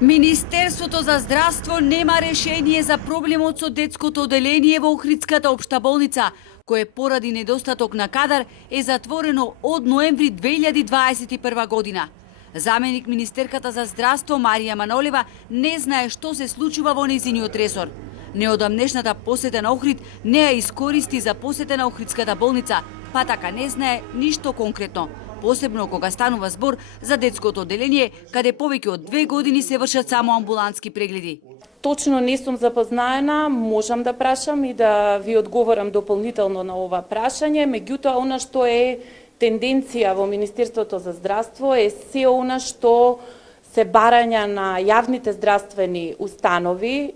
Министерството за здравство нема решение за проблемот со детското оделение во Охридската општа болница, кое поради недостаток на кадар е затворено од ноември 2021 година. Заменик министерката за здравство Марија Манолева не знае што се случува во нејзиниот ресор. Неодамнешната посета на Охрид не ја искористи за посета на Охридската болница, па така не знае ништо конкретно. Посебно кога станува збор за детското оделение, каде повеќе од 2 години се вршат само амбулантски прегледи. Точно не сум запознаена, можам да прашам и да ви одговорам дополнително на ова прашање, меѓутоа она што е тенденција во Министерството за здравство е се она што се барања на јавните здравствени установи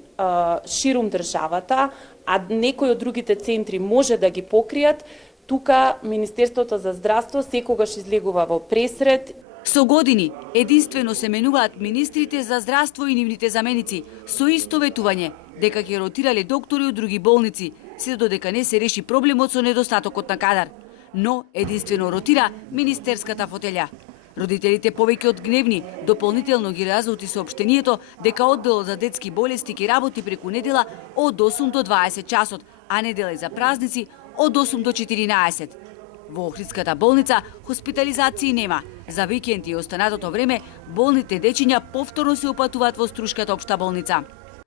ширум државата, а некои од другите центри може да ги покријат. Тука Министерството за здравство секогаш излегува во пресред. Со години единствено се менуваат министрите за здравство и нивните заменици со исто ветување дека ќе ротирале доктори од други болници, се додека не се реши проблемот со недостатокот на кадар. Но единствено ротира министерската фотелја. Родителите повеќе од гневни дополнително ги разути соопштението дека одделот за детски болести ќе работи преку недела од 8 до 20 часот, а недела за празници од 8 до 14. Во Охридската болница хоспитализации нема. За викенд и останатото време болните дечиња повторно се опатуваат во Струшката општа болница.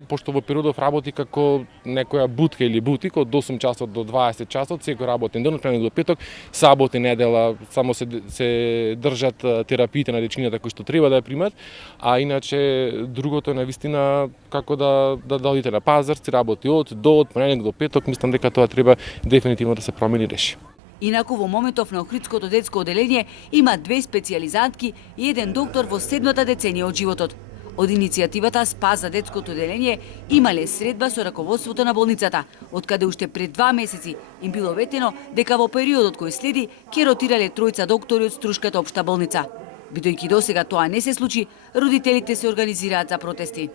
Пошто во периодов работи како некоја будка или бутик од 8 часот до 20 часот, секој работен ден, од понеделник до петок, сабота и недела само се држат терапиите на дечињата кои што треба да ја примат, а иначе другото е навистина како да одите на пазар, се работи од понеделник до петок, мислам дека тоа треба дефинитивно да се промени и реши. Инаку во моментов на Охридското детско оделение има 2 специјализантки и 1 доктор во 7-та деценија од животот. Од иницијативата Спас за детското оделение имале средба со раководството на болницата, откаде уште пред 2 месеци им било ветено дека во периодот кој следи ќе ротирале 3 доктори од Струшката општа болница. Бидејќи досега тоа не се случи, родителите се организираат за протести.